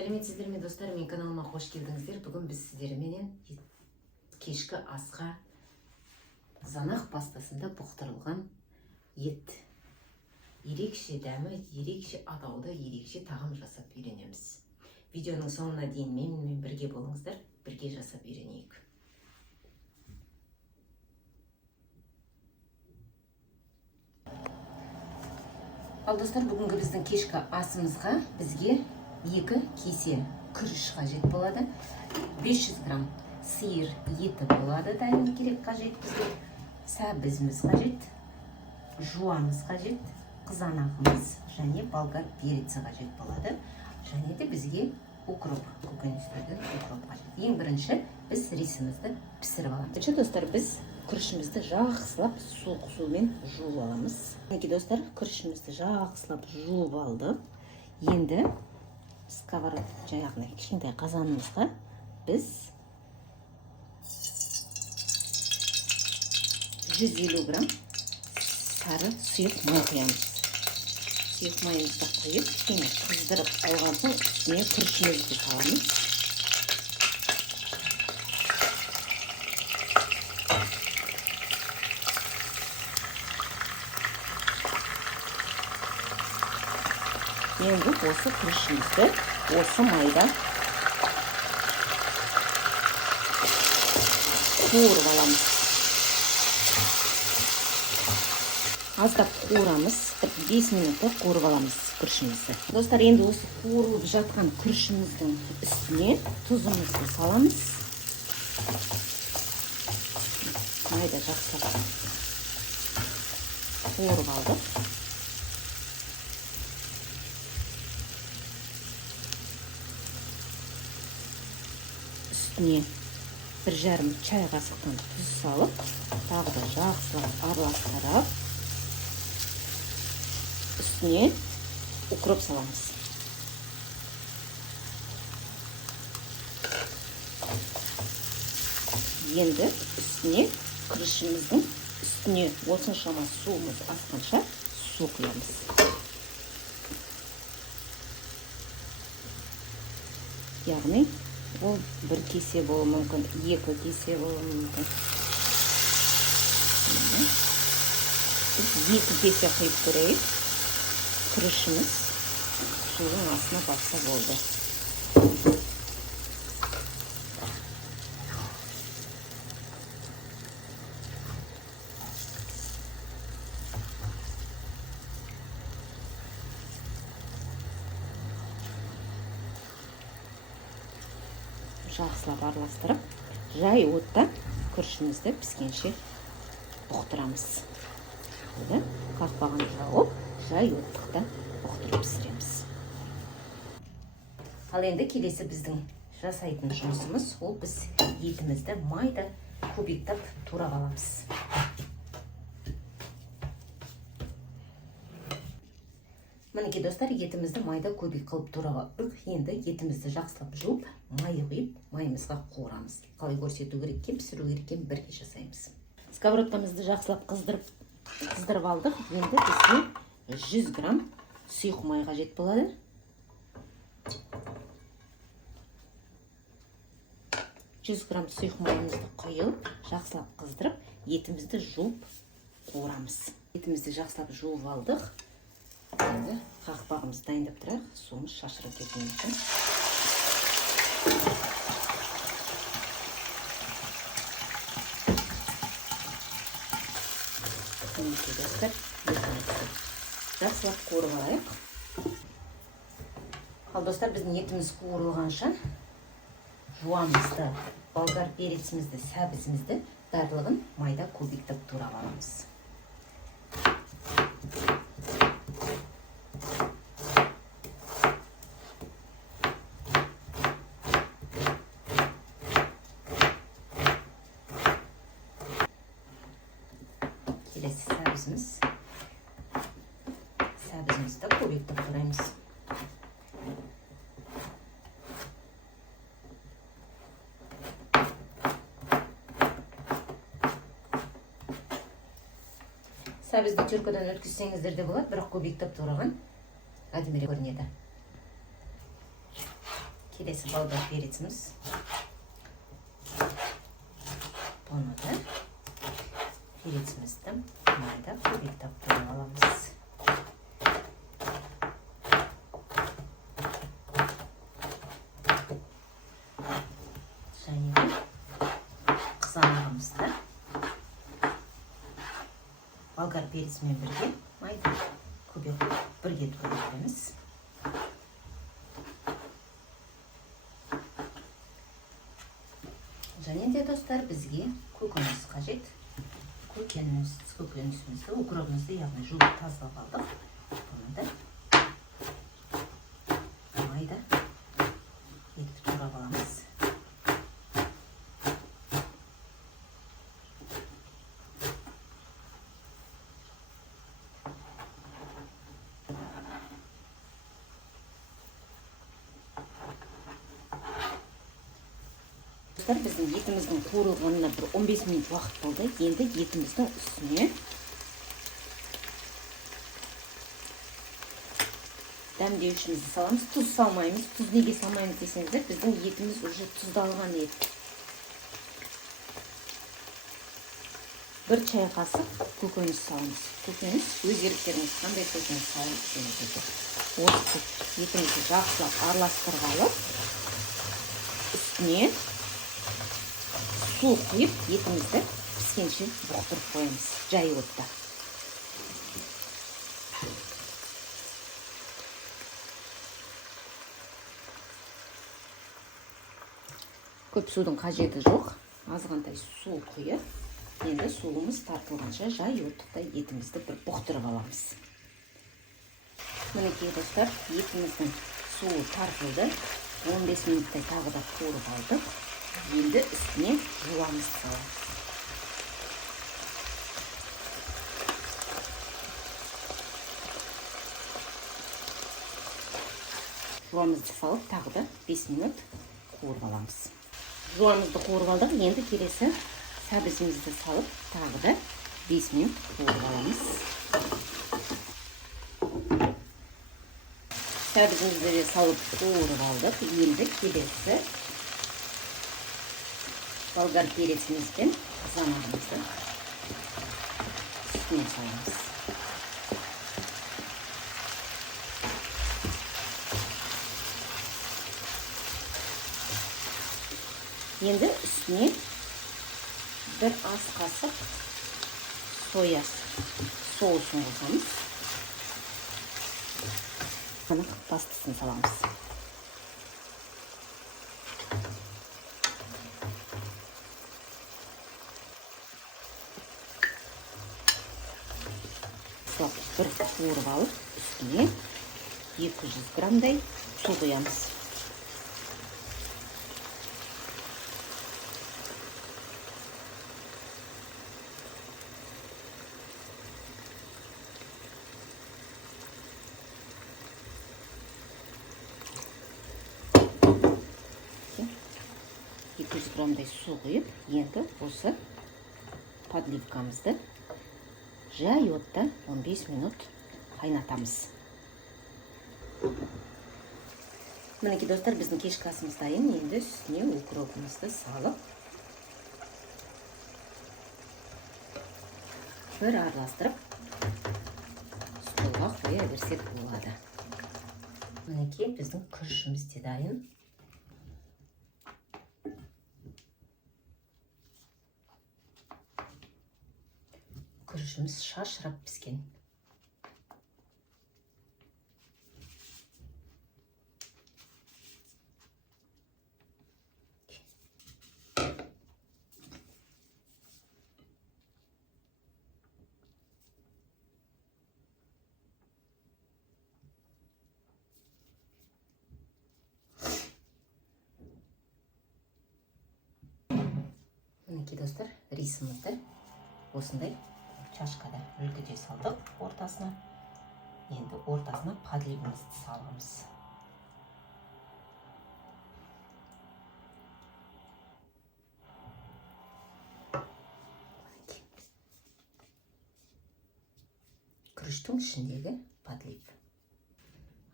Сәлеметсіздер ме достар, мен каналыма қош келдіңіздер. Бүгін біз сіздерменен кешкі асқа қызанақ пастасында бұқтырылған ет. Ерекше дәмі, ерекше атауды, ерекше тағам жасап үйренеміз. Видеоның соңына дейін менімен бірге болыңыздар, бірге жасап үйренейік. Ал достар, бүгінгі біздің кешкі асымызға бізге 2 кесе күріш қажет болады. 500 грамм сиыр еті болады, дайын керек қажет бізге. Сәбізіміз қажет, жуамыз қажет, қызанағымыз және болгар переці қажет болады. Және де бізге укроп, көкөністерден укроп қажет. Ең бірінші біз рисімізді пісіріп аламыз. Достар, біз күрішімізді жақсылап суық сумен жуып аламыз. Мінекей достар, күрішімізді жақсылап жуып алдық. Енді сковородка жаңағыдай кішкентай қазанымызға біз 150 грамм сары сұйық май құямыз. Сұйық майымызды құйып, кішкене қыздырып алған соң үстіне күрішімізді саламыз. Енді осы күрішімізді осы майда қуырып аламыз. Аздап қуырамыз, 5 минутта қуырып аламыз күрішімізді. Достар, енді осы қуырылып жатқан күрішіміздің үстіне тұзымызды саламыз. Майда жақсылап қуырып алдық. Үстіне 1,5 чай қасықтан тұз салып, тағы да жақсылап араластырып, үстіне укроп саламыз. Енді үстіне күрішіміздің үстіне осыншама суымыз асқанша су құямыз. Яғни ол 1 кесе болуы мүмкін, 2 кесе болуы мүмкін. Біз 2 кесе құйып көрейік. Күрішіміз судың астына батса болды. Жақсылап араластырып, жай отта күрішімізді піскенше бұқтырамыз. Қақпағын жауып, жай оттықта бұқтырып пісіреміз. Ал енді келесі біздің жасайтын жұмысымыз, ол біз етімізді майда кубиктап турап аламыз. Мінекей достар, етімізді майда кубик қылып турап алдық. Енді етімізді жақсылап жуып, май құйып, майымызға қуырамыз. Қалай көрсету керек екен, пісіру керек екен, бірге жасаймыз. Сковородкамызды жақсылап қыздырып алдық. Енді бізге 100 грамм сұйық май қажет болады. 100 грамм сұйық майымызды құйып, жақсылап қыздырып, етімізді жуып қуырамыз. Етімізді жақсылап жуып алдық. Енді қақпағымызды дайындап тұрайық, суымыз шашырып кетуі мүмкін. Жақсылап қуырып алайық. Ал достар, біздің етіміз қуырылғанша жуамызды, болгар перецімізді, сәбізімізді барлығын майда кубиктап турап аламыз. Келесі сәбізімізді кубиктап тураймыз. Сәбізді теркадан өткізсеңіздер де болады, бірақ көбейіктеп тураған әдемірек көрінеді. келесі болгар перецimiz. Bunu da перецimizді майда көбейтіп қойып аламыз. Және де қызанағымызды болгар перецімен бірге майда көбейтіп бірге көбейтеміз. Және де достар, бізге көкөніс қажет. Көкөнісімізді, укропымызды яғни жуып тазалап алдық. Бұны да майда етіп турап аламыз. Біздің етіміздің қуырылғанына бір 15 минут уақыт болды. Енді етіміздің үстіне дәмдеушімізді саламыз. Тұз салмаймыз. Тұз неге салмаймыз десеңіздер, біздің етіміз уже тұздалған ет. Бір чай қасық көкөніс саламыз. Көкөніс өз еріктеріңіз қандай көкөніс салып десеңіздер. Осы етімізді жақсылап араластырғалы үстіне су құйып, етімізді піскенше бұқтырып қоямыз, жай отта. Көп судың қажеті жоқ, азғантай су құйып, енді суымыз тартылғанша жай оттықта етімізді бір бұқтырып аламыз. Мінекей достар, етіміздің суы тартылды, 15 минуттай тағы да қуырып алдық. Енді үстіне жуамызды саламыз. Жуамызды салып, тағы да 5 минут қуырып аламыз. Жуамызды қуырып алдық, енді келесі сәбізімізді салып, тағы да 5 минут қуырып аламыз. Сәбізімізді де салып қуырып алдық, енді келесі болгар перецімізбен қызанағымызды үстіне саламыз. Енді үстіне бір ас қасық соя соусын қосамыз. Қанық пастасын саламыз. Бір қуырып алып, үстіне 200 грамдай су құямыз. Грамдай су құйып, енді осы подливкамызды жай отта 15 минут қайнатамыз. Мінекей достар, біздің кешкі асымыз дайын. Енді үстіне укропымызды салып, бір араластырып, столға қоя берсек болады. Мінекей біздің күрішіміз де дайын. Күрішіміз шашырап піскен. Мінекей достар, рисімізді осындай чашкада үлгіде салдық ортасына. Енді ортасына подливімізді саламыз. Күріштің ішіндегі подлив.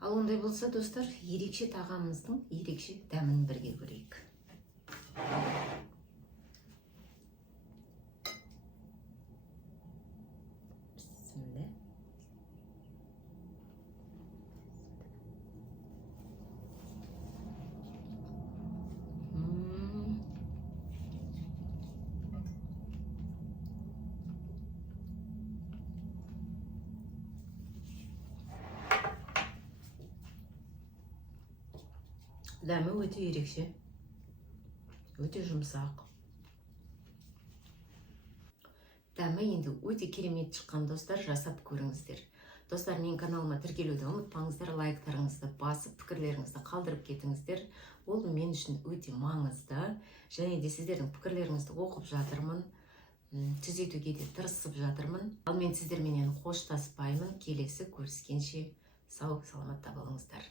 Ал ондай болса, достар, ерекше тағамымыздың ерекше дәмін бірге көрейік. Бісміллә. Дәмі өте ерекше, өте жұмсақ. Дәмі енді өте керемет шыққан, достар, жасап көріңіздер. Достар, менің каналыма тіркелуді ұмытпаңыздар, лайктарыңызды басып, пікірлеріңізді қалдырып кетіңіздер. Ол мен үшін өте маңызды. Және де сіздердің пікірлеріңізді оқып жатырмын, түзетуге де тырысып жатырмын. Ал мен сіздерменен қоштаспаймын. Келесі көріскенше сау саламатта болыңыздар.